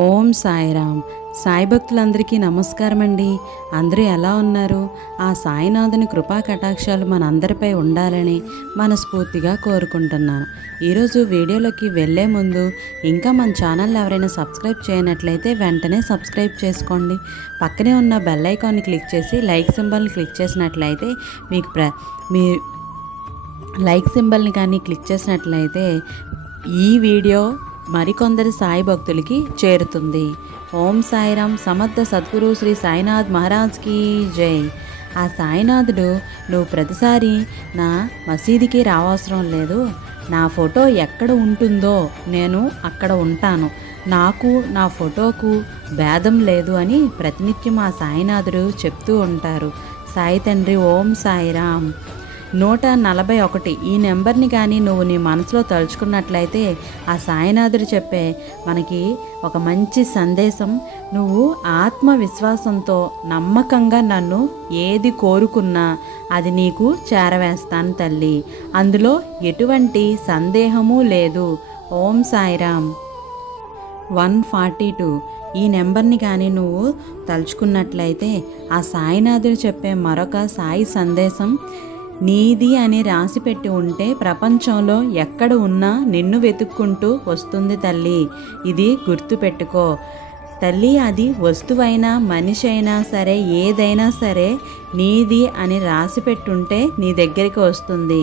ఓం సాయిరామ్. సాయి భక్తులందరికీ నమస్కారం అండి అందరూ ఎలా ఉన్నారు? ఆ సాయినాథుని కృపా కటాక్షాలు మనందరిపై ఉండాలని మనస్ఫూర్తిగా కోరుకుంటున్నాను. ఈరోజు వీడియోలోకి వెళ్ళే ముందు ఇంకా మన ఛానల్ ఎవరైనా సబ్స్క్రైబ్ చేయనట్లయితే వెంటనే సబ్స్క్రైబ్ చేసుకోండి. పక్కనే ఉన్న బెల్ ఐకాన్ని క్లిక్ చేసి లైక్ సింబల్ని క్లిక్ చేసినట్లయితే మీకు ప్ర మీ లైక్ సింబల్ని కానీ క్లిక్ చేసినట్లయితే ఈ వీడియో మరికొందరు సాయి భక్తులకి చేరుతుంది. ఓం సాయిరామ్ సమర్థ సద్గురు శ్రీ సాయినాథ్ మహారాజ్కి జై. ఆ సాయినాథుడు నువ్వు ప్రతిసారి నా మసీదుకి రావసరం లేదు. నా ఫోటో ఎక్కడ ఉంటుందో నేను అక్కడ ఉంటాను. నాకు నా ఫోటోకు భేదం లేదు అని ప్రతినిత్యం ఆ సాయినాథుడు చెప్తూ ఉంటారు. సాయి తండ్రి ఓం సాయిరామ్. నూట నలభై ఒకటి. ఈ నెంబర్ని కానీ నువ్వు నీ మనసులో తలుచుకున్నట్లయితే ఆ సాయినాథుడు చెప్పే మనకి ఒక మంచి సందేశం. నువ్వు ఆత్మవిశ్వాసంతో నమ్మకంగా నన్ను ఏది కోరుకున్నా అది నీకు చేరవేస్తాను తల్లి. అందులో ఎటువంటి సందేహము లేదు. Om Sairam. One forty two. ఈ నెంబర్ని కానీ నువ్వు తలుచుకున్నట్లయితే ఆ సాయినాథుడు చెప్పే మరొక సాయి సందేశం నీది అని రాసిపెట్టి ఉంటే ప్రపంచంలో ఎక్కడ ఉన్నా నిన్ను వెతుక్కుంటూ వస్తుంది తల్లి. ఇది గుర్తుపెట్టుకో తల్లి అది వస్తువైనా మనిషి అయినా సరే ఏదైనా సరే నీది అని రాసి పెట్టుంటే నీ దగ్గరికి వస్తుంది.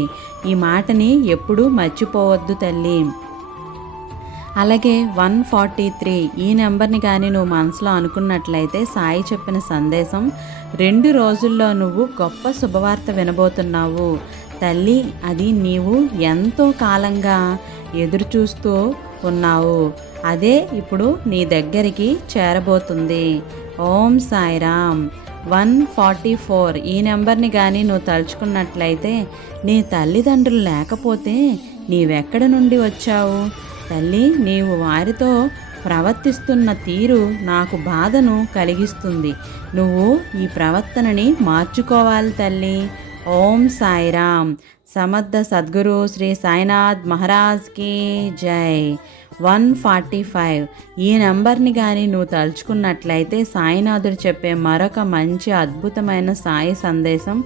ఈ మాటని ఎప్పుడూ మర్చిపోవద్దు తల్లి. అలాగే వన్ ఫార్టీ త్రీ ఈ నెంబర్ని కానీ నువ్వు మనసులో అనుకున్నట్లయితే సాయి చెప్పిన సందేశం రెండు రోజుల్లో నువ్వు గొప్ప శుభవార్త వినబోతున్నావు. తల్లి అది నీవు ఎంతో కాలంగా ఎదురుచూస్తూ ఉన్నావు. అదే ఇప్పుడు నీ దగ్గరికి చేరబోతుంది. Om Sairam. One forty four. ఈ నెంబర్ని కానీ నువ్వు తలుచుకున్నట్లయితే నీ తల్లిదండ్రులు లేకపోతే నీవెక్కడ నుండి వచ్చావు? తల్లి నీవు వారితో ప్రవర్తిస్తున్న తీరు నాకు బాధను కలిగిస్తుంది. నువ్వు ఈ ప్రవర్తనని మార్చుకోవాలి తల్లి. ఓం సాయిరామ్. సమర్థ సద్గురు శ్రీ సాయినాథ్ మహారాజ్కి జై. One forty five. ఈ నెంబర్ని కానీ నువ్వు తలుచుకున్నట్లయితే సాయినాథుడు చెప్పే మరొక మంచి అద్భుతమైన సాయి సందేశం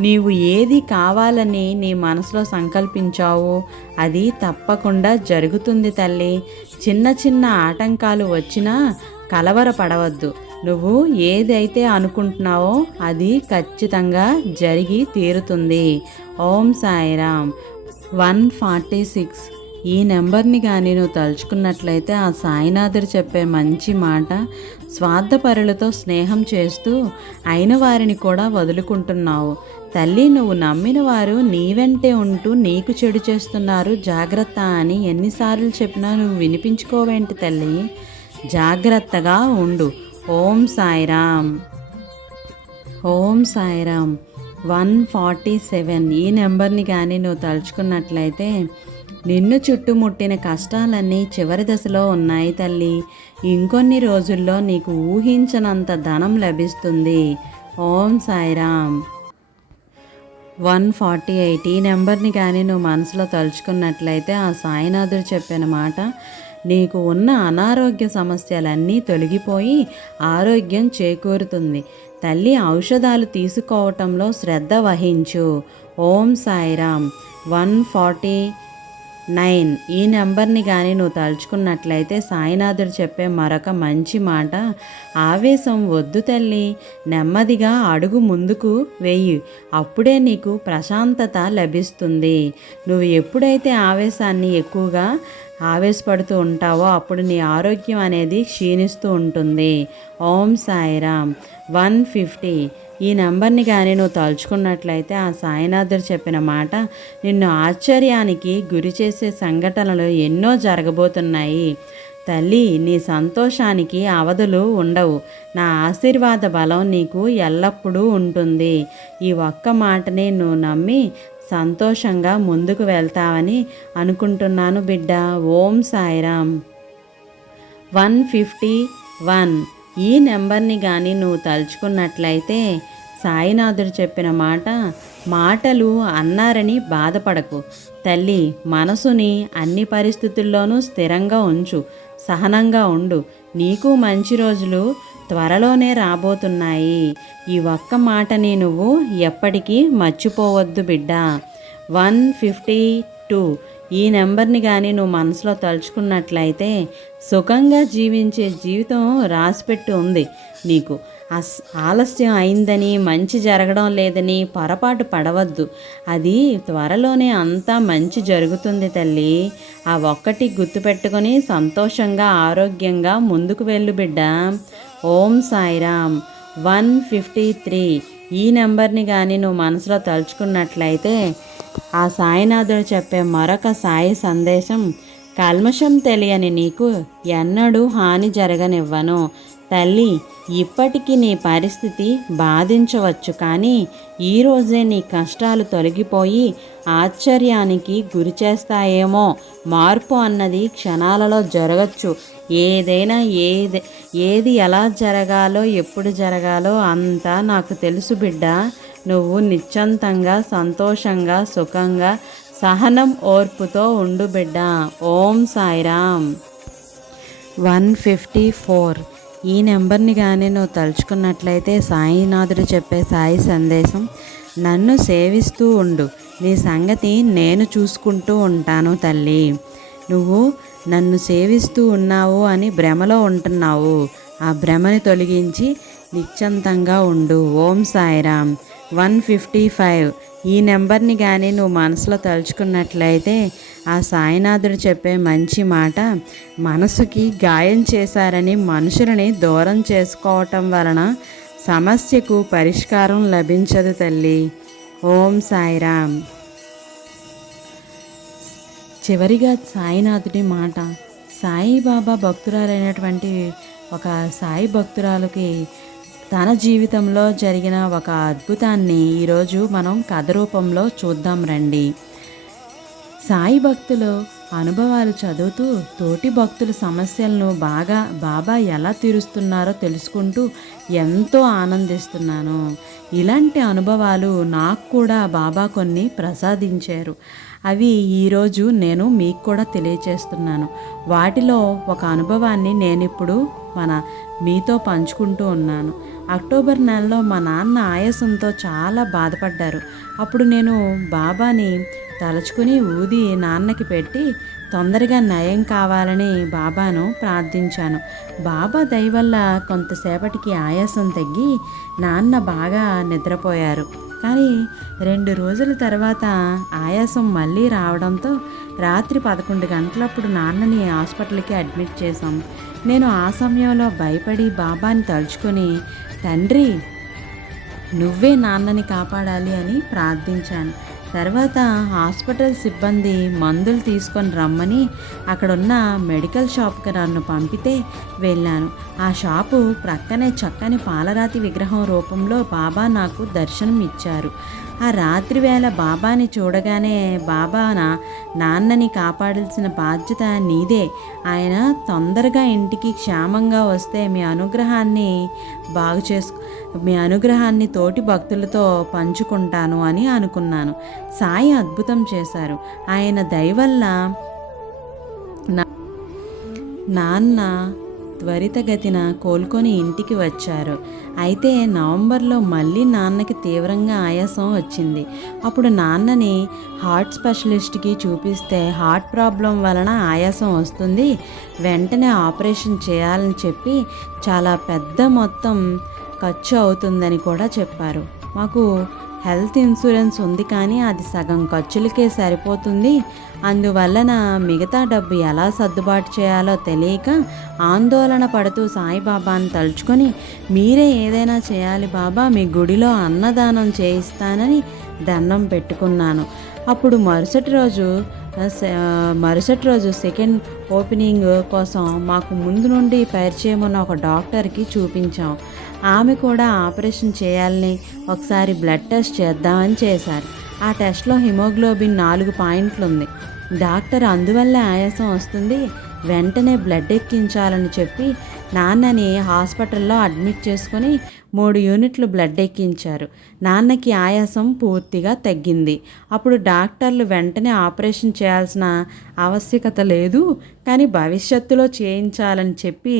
నీవు ఏది కావాలని నీ మనసులో సంకల్పించావో అది తప్పకుండా జరుగుతుంది తల్లి. చిన్న చిన్న ఆటంకాలు వచ్చినా కలవరపడవద్దు. నువ్వు ఏదైతే అనుకుంటున్నావో అది ఖచ్చితంగా జరిగి తీరుతుంది. Om Sairam. One forty six. ఈ నెంబర్ని కానీ నువ్వు తలుచుకున్నట్లయితే ఆ సాయినాథుడు చెప్పే మంచి మాట స్వార్థపరులతో స్నేహం చేస్తూ అయిన వారిని కూడా వదులుకుంటున్నావు. తల్లి నువ్వు నమ్మిన వారు నీ వెంటే ఉంటూ నీకు చెడు చేస్తున్నారు. జాగ్రత్త అని ఎన్నిసార్లు చెప్పినా నువ్వు వినిపించుకోవేంటి తల్లి? జాగ్రత్తగా ఉండు. Om Sairam. Om Sairam. One forty seven. ఈ నెంబర్ని కానీ నువ్వు తలుచుకున్నట్లయితే నిన్ను చుట్టుముట్టిన కష్టాలన్నీ చివరి దశలో ఉన్నాయి తల్లి. ఇంకొన్ని రోజుల్లో నీకు ఊహించనంత ధనం లభిస్తుంది. Om Sairam. One forty eight. ఈ నెంబర్ని కానీ నువ్వు మనసులో తలుచుకున్నట్లయితే ఆ సాయినాథుడు చెప్పిన మాట నీకు ఉన్న అనారోగ్య సమస్యలన్నీ తొలగిపోయి ఆరోగ్యం చేకూరుతుంది. తల్లి ఔషధాలు తీసుకోవటంలో శ్రద్ధ వహించు. Om Sairam. One forty nine. ఈ నెంబర్ని కానీ నువ్వు తలుచుకున్నట్లయితే సాయినాథుడు చెప్పే మరొక మంచి మాట ఆవేశం వద్దు తల్లి నెమ్మదిగా అడుగు ముందుకు వెయ్యి అప్పుడే నీకు ప్రశాంతత లభిస్తుంది. నువ్వు ఎప్పుడైతే ఆవేశాన్ని ఎక్కువగా ఆవేశపడుతూ ఉంటావో అప్పుడు నీ ఆరోగ్యం అనేది క్షీణిస్తూ ఉంటుంది. ఓం సాయిరామ్. One fifty. ఈ నెంబర్ని కానీ నువ్వు తలుచుకున్నట్లయితే ఆ సాయినాథుడు చెప్పిన మాట నిన్ను ఆశ్చర్యానికి గురి చేసే సంఘటనలు ఎన్నో జరగబోతున్నాయి. తల్లి నీ సంతోషానికి అవధులు ఉండవు. నా ఆశీర్వాద బలం నీకు ఎల్లప్పుడూ ఉంటుంది. ఈ ఒక్క మాటని నువ్వు నమ్మి సంతోషంగా ముందుకు వెళ్తావని అనుకుంటున్నాను బిడ్డ. Om Sairam. One fifty one. ఈ నెంబర్ని కానీ నువ్వు తలుచుకున్నట్లయితే సాయినాథుడు చెప్పిన మాట మాటలు అన్నారని బాధపడకు. తల్లి మనసుని అన్ని పరిస్థితుల్లోనూ స్థిరంగా ఉంచు సహనంగా ఉండు. నీకు మంచి రోజులు త్వరలోనే రాబోతున్నాయి. ఈ ఒక్క మాటని నువ్వు ఎప్పటికీ మర్చిపోవద్దు బిడ్డ. వన్ ఫిఫ్టీ టూ ఈ నెంబర్ని కానీ నువ్వు మనసులో తలుచుకున్నట్లయితే సుఖంగా జీవించే జీవితం రాసిపెట్టి ఉంది నీకు. అస్ ఆలస్యం అయిందని మంచి జరగడం లేదని పొరపాటు పడవద్దు. అది త్వరలోనే అంతా మంచి జరుగుతుంది తల్లి. ఆ ఒక్కటి గుర్తుపెట్టుకొని సంతోషంగా ఆరోగ్యంగా ముందుకు వెళ్ళు బిడ్డ. Om Sairam. One fifty three. ఈ నెంబర్ని కానీ నువ్వు మనసులో తలుచుకున్నట్లయితే ఆ సాయినాథుడు చెప్పే మరొక సాయి సందేశం కల్మషం తెలియని నీకు ఎన్నడూ హాని జరగనివ్వను. తల్లి ఇప్పటికీ నీ పరిస్థితి బాధించవచ్చు కానీ ఈరోజే నీ కష్టాలు తొలగిపోయి ఆశ్చర్యానికి గురి చేస్తాయేమో. మార్పు అన్నది క్షణాలలో జరగచ్చు. ఏదైనా ఏది ఏది ఎలా జరగాలో ఎప్పుడు జరగాలో అంతా నాకు తెలుసు బిడ్డ. నువ్వు నిశ్చంతంగా సంతోషంగా సుఖంగా సహనం ఓర్పుతో ఉండు బిడ్డ. Om Sairam. One fifty four. ఈ నెంబర్ని కానీ నువ్వు తలుచుకున్నట్లయితే సాయినాథుడు చెప్పే సాయి సందేశం నన్ను సేవిస్తూ ఉండు. నీ సంగతి నేను చూసుకుంటూ ఉంటాను తల్లి. నువ్వు నన్ను సేవిస్తూ ఉన్నావు అని భ్రమలో ఉంటున్నావు. ఆ భ్రమని తొలగించి నిశ్చంతంగా ఉండు. Om Sairam. One fifty five. ఈ నెంబర్ని కానీ నువ్వు మనసులో తలుచుకున్నట్లయితే ఆ సాయినాథుడు చెప్పే మంచి మాట మనసుకి గాయం చేశారని మనుషులని దూరం చేసుకోవటం వలన సమస్యకు పరిష్కారం లభించదు తల్లి. ఓం సాయిరామ్. చివరిగా సాయినాథుడి మాట సాయిబాబా భక్తురాలైనటువంటి ఒక సాయి భక్తురాలకి తన జీవితంలో జరిగిన ఒక అద్భుతాన్ని ఈరోజు మనం కథ రూపంలో చూద్దాం రండి. సాయి భక్తులు అనుభవాలు చదువుతూ తోటి భక్తుల సమస్యలను బాగా బాబా ఎలా తీరుస్తున్నారో తెలుసుకుంటూ ఎంతో ఆనందిస్తున్నాను. ఇలాంటి అనుభవాలు నాకు కూడా బాబా కొన్ని ప్రసాదించారు. అవి ఈరోజు నేను మీకు కూడా తెలియచేస్తున్నాను. వాటిలో ఒక అనుభవాన్ని నేను ఇప్పుడు మన మీతో పంచుకుంటూ ఉన్నాను. అక్టోబర్ నెలలో మా నాన్న ఆయాసంతో చాలా బాధపడ్డారు. అప్పుడు నేను బాబాని తలుచుకుని ఊది నాన్నకి పెట్టి తొందరగా నయం కావాలని బాబాను ప్రార్థించాను. బాబా దయ వల్ల కొంతసేపటికి ఆయాసం తగ్గి నాన్న బాగా నిద్రపోయారు. కానీ రెండు రోజుల తర్వాత ఆయాసం మళ్ళీ రావడంతో రాత్రి పదకొండు గంటలప్పుడు నాన్నని హాస్పిటల్కి అడ్మిట్ చేశాం. నేను ఆ సమయంలో భయపడి బాబాని తలుచుకొని తండ్రి నువ్వే నాన్నని కాపాడాలి అని ప్రార్థించాను. తర్వాత హాస్పిటల్ సిబ్బంది మందులు తీసుకొని రమ్మని అక్కడున్న మెడికల్ షాప్కి నన్ను పంపితే వెళ్ళాను. ఆ షాపు ప్రక్కనే చక్కని పాలరాతి విగ్రహం రూపంలో బాబా నాకు దర్శనం ఇచ్చారు ఆ రాత్రి వేళ బాబాని చూడగానే బాబా నా నాన్నని కాపాడాల్సిన బాధ్యత నీదే. ఆయన తొందరగా ఇంటికి క్షేమంగా వస్తే మీ అనుగ్రహాన్ని బాగు చేసు మీ అనుగ్రహాన్ని తోటి భక్తులతో పంచుకుంటాను అని అనుకున్నాను. సాయి అద్భుతం చేశారు. ఆయన దయవల్ల నా నాన్న త్వరితగతిన కోలుకొని ఇంటికి వచ్చారు. అయితే నవంబర్లో మళ్ళీ నాన్నకి తీవ్రంగా ఆయాసం వచ్చింది. అప్పుడు నాన్నని హార్ట్ స్పెషలిస్ట్కి చూపిస్తే హార్ట్ ప్రాబ్లం వలన ఆయాసం వస్తుంది. వెంటనే ఆపరేషన్ చేయాలని చెప్పి చాలా పెద్ద మొత్తం ఖర్చు అవుతుందని కూడా చెప్పారు. మాకు హెల్త్ ఇన్సూరెన్స్ ఉంది కానీ అది సగం ఖర్చులకే సరిపోతుంది. అందువలన మిగతా డబ్బు ఎలా సర్దుబాటు చేయాలో తెలియక ఆందోళన పడుతూ సాయిబాబాని తలుచుకొని మీరే ఏదైనా చేయాలి బాబా మీ గుడిలో అన్నదానం చేయిస్తానని దండం పెట్టుకున్నాను. అప్పుడు మరుసటి రోజు మరుసటి రోజు సెకండ్ ఓపెనింగ్ కోసం మాకు ముందు నుండి పరిచయం ఉన్న ఒక డాక్టర్కి చూపించాం. ఆమె కూడా ఆపరేషన్ చేయాలని ఒకసారి బ్లడ్ టెస్ట్ చేద్దామని చేశారు. ఆ టెస్ట్లో హిమోగ్లోబిన్ నాలుగు పాయింట్లు ఉంది డాక్టర్ అందువల్ల ఆయాసం వస్తుంది వెంటనే బ్లడ్ ఎక్కించాలని చెప్పి నాన్నని హాస్పిటల్లో అడ్మిట్ చేసుకొని మూడు యూనిట్లు బ్లడ్ ఎక్కించారు. నాన్నకి ఆయాసం పూర్తిగా తగ్గింది. అప్పుడు డాక్టర్లు వెంటనే ఆపరేషన్ చేయాల్సిన ఆవశ్యకత లేదు కానీ భవిష్యత్తులో చేయించాలని చెప్పి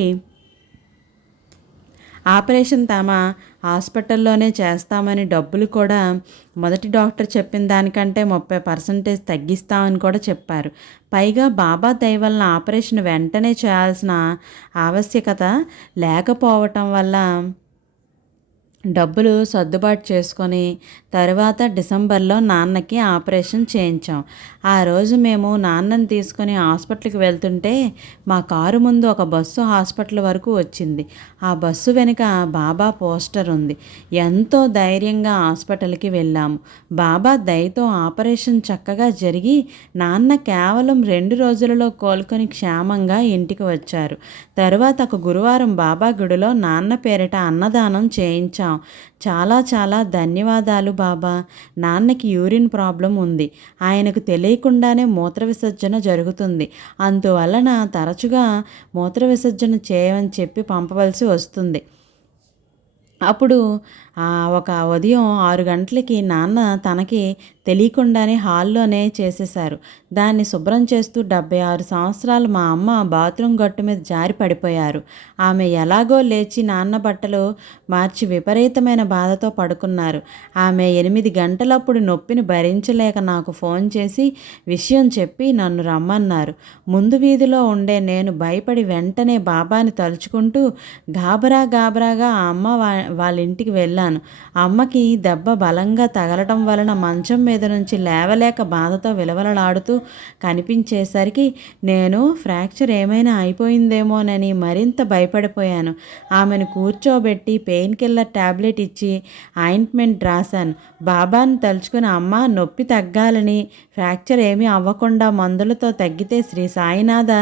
ఆపరేషన్ తమ హాస్పిటల్లోనే చేస్తామని డబ్బులు కూడా మొదటి డాక్టర్ చెప్పిన దానికంటే ముప్పై పర్సెంటేజ్ తగ్గిస్తామని కూడా చెప్పారు. పైగా బాబా దయ వలన ఆపరేషన్ వెంటనే చేయాల్సిన ఆవశ్యకత లేకపోవటం వల్ల డబ్బులు సర్దుబాటు చేసుకొని తర్వాత డిసెంబర్లో నాన్నకి ఆపరేషన్ చేయించాం. ఆ రోజు మేము నాన్నని తీసుకొని హాస్పిటల్కి వెళ్తుంటే మా కారు ముందు ఒక బస్సు హాస్పిటల్ వరకు వచ్చింది. ఆ బస్సు వెనుక బాబా పోస్టర్ ఉంది. ఎంతో ధైర్యంగా హాస్పిటల్కి వెళ్ళాము. బాబా దయతో ఆపరేషన్ చక్కగా జరిగి నాన్న కేవలం రెండు రోజులలో కోలుకొని క్షేమంగా ఇంటికి వచ్చారు. తరువాత ఒక గురువారం బాబా గుడిలో నాన్న పేరిట అన్నదానం చేయించాం. చాలా చాలా ధన్యవాదాలు బాబా నాన్నకి యూరిన్ ప్రాబ్లం ఉంది. ఆయనకు తెలియకుండానే మూత్ర విసర్జన జరుగుతుంది. అందువలన తరచుగా మూత్ర విసర్జన చేయమని చెప్పి పంపవలసి వస్తుంది. అప్పుడు ఒక ఉదయం ఆరు గంటలకి నాన్న తనకి తెలియకుండానే హాల్లోనే చేసేశారు. దాన్ని శుభ్రం చేస్తూ డెబ్బై ఆరు సంవత్సరాలు మా అమ్మ బాత్రూమ్ గట్టు మీద జారి పడిపోయారు. ఆమె ఎలాగో లేచి నాన్న బట్టలు మార్చి విపరీతమైన బాధతో పడుకున్నారు. ఆమె ఎనిమిది గంటలప్పుడు నొప్పిని భరించలేక నాకు ఫోన్ చేసి విషయం చెప్పి నన్ను రమ్మన్నారు. ముందు వీధిలో ఉండే నేను భయపడి వెంటనే బాబాని తలుచుకుంటూ గాబరా గాబరాగా ఆ అమ్మ వాళ్ళ ఇంటికి వెళ్ళాను. అమ్మకి దెబ్బ బలంగా తగలటం వలన మంచం మీద నుంచి లేవలేక బాధతో విలవలలాడుతూ కనిపించేసరికి నేను ఫ్రాక్చర్ ఏమైనా అయిపోయిందేమోనని మరింత భయపడిపోయాను. ఆమెను కూర్చోబెట్టి పెయిన్ కిల్లర్ ట్యాబ్లెట్ ఇచ్చి ఆయింట్మెంట్ రాశాను. బాబాను తలుచుకుని అమ్మ నొప్పి తగ్గాలని. ఫ్రాక్చర్ ఏమీ అవ్వకుండా మందులతో తగ్గితే శ్రీ సాయినాథ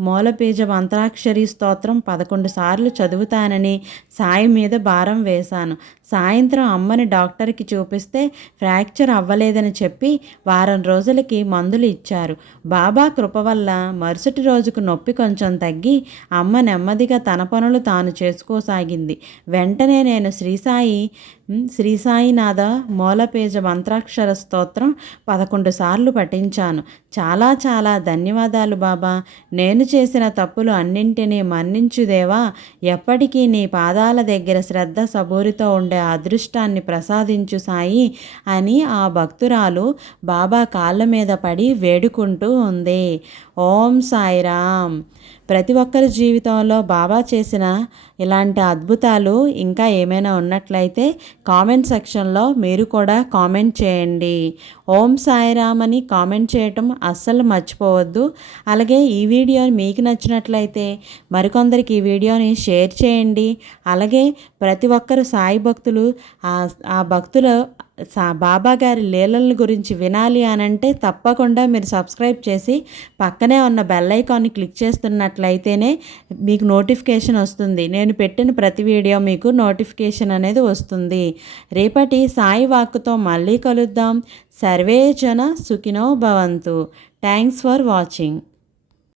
మూలపీజ మంత్రాక్షరి స్తోత్రం పదకొండు సార్లు చదువుతానని సాయి మీద భారం వేశాను. సాయంత్రం అమ్మని డాక్టర్కి చూపిస్తే ఫ్రాక్చర్ అవ్వలేదని చెప్పి వారం రోజులకి మందులు ఇచ్చారు. బాబా కృప వల్ల మరుసటి రోజుకు నొప్పి కొంచెం తగ్గి అమ్మ నెమ్మదిగా తన పనులు తాను చేసుకోసాగింది. వెంటనే నేను శ్రీసాయి శ్రీసాయినాథ మూలపేజ మంత్రాక్షర స్తోత్రం పదకొండు సార్లు పఠించాను. చాలా చాలా ధన్యవాదాలు బాబా. నేను చేసిన తప్పులు అన్నింటినీ మన్నించుదేవా. ఎప్పటికీ నీ పాదాల దగ్గర శ్రద్ధ సబూరితో ఉండే అదృష్టాన్ని ప్రసాదించు సాయి అని ఆ భక్తురాలు బాబా కాళ్ళ మీద పడి వేడుకుంటూ ఉంది. ఓం సాయిరామ్. ప్రతి ఒక్కరి జీవితంలో బాబా చేసిన ఇలాంటి అద్భుతాలు ఇంకా ఏమైనా ఉన్నట్లయితే కామెంట్ సెక్షన్లో మీరు కూడా కామెంట్ చేయండి. ఓం సాయిరామ్ అని కామెంట్ చేయటం అస్సలు మర్చిపోవద్దు. అలాగే ఈ వీడియో మీకు నచ్చినట్లయితే మరికొందరికి ఈ వీడియోని షేర్ చేయండి. అలాగే ప్రతి ఒక్కరు సాయి భక్తులు ఆ భక్తుల సా బాబా గారి లీలల గురించి వినాలి అని అంటే తప్పకుండా మీరు సబ్స్క్రైబ్ చేసి పక్కనే ఉన్న బెల్ ఐకాన్ని క్లిక్ చేస్తున్నట్లయితేనే మీకు నోటిఫికేషన్ వస్తుంది. నేను పెట్టిన ప్రతి వీడియో మీకు నోటిఫికేషన్ అనేది వస్తుంది. రేపటి సాయి వాక్కుతో మళ్ళీ కలుద్దాం. సర్వే జన సుఖినో భవంతు. Thanks for watching.